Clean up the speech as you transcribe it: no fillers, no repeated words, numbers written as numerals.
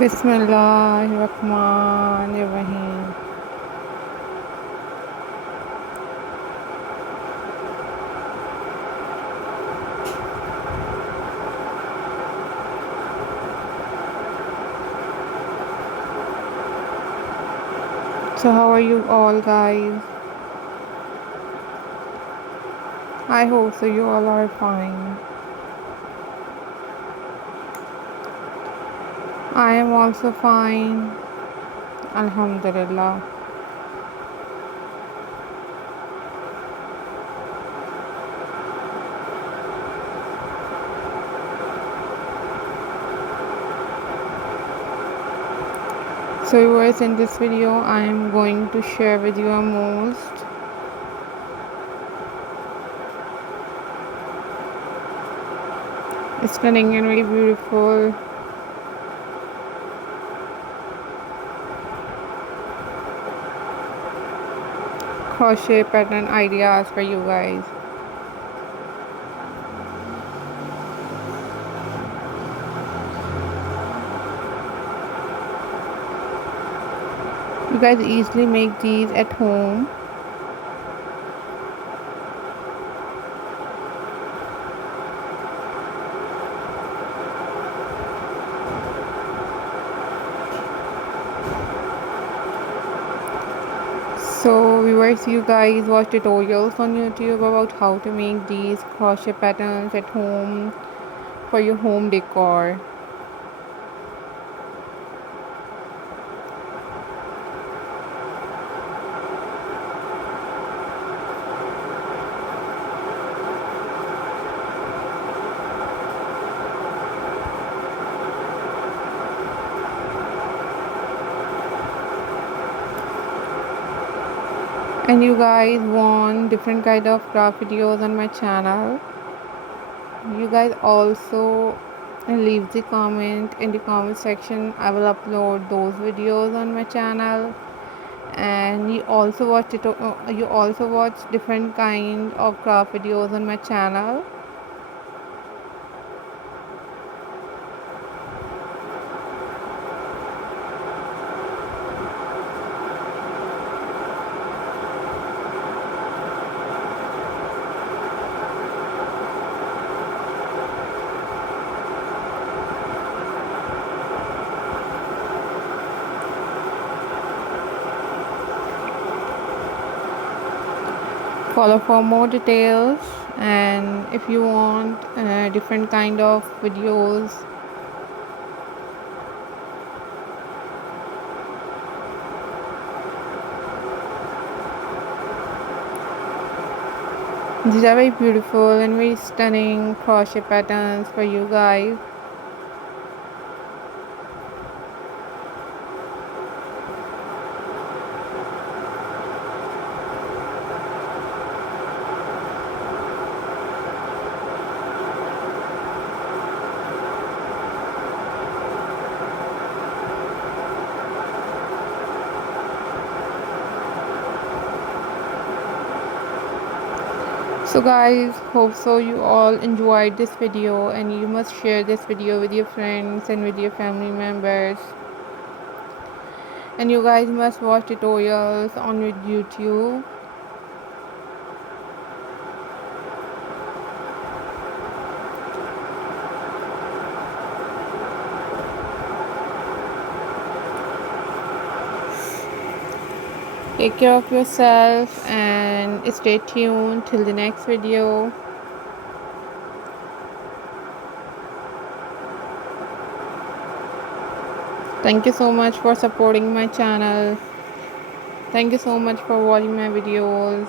बिस्मिल्लाहिर्रहमानिर्रहीम। So how are you all guys? I hope so you all are fine. I am also fine. Alhamdulillah. So viewers, in this video I am going to share with you a most stunning and very beautiful crochet pattern ideas for you guys. You guys easily make these at home. So viewers, you guys watch tutorials on YouTube about how to make these crochet patterns at home for your home decor. And you guys want different kind of craft videos on my channel, you guys also leave the comment in the comment section. I will upload those videos on my channel. And you also watch different kind of craft videos on my channel. Follow for more details, and if you want different kind of videos, these are very beautiful and very stunning crochet patterns for you guys. So guys, hope so you all enjoyed this video, and you must share this video with your friends and with your family members. And you guys must watch tutorials on your YouTube. Take care of yourself and stay tuned till the next video. Thank you so much for supporting my channel. Thank you so much for watching my videos.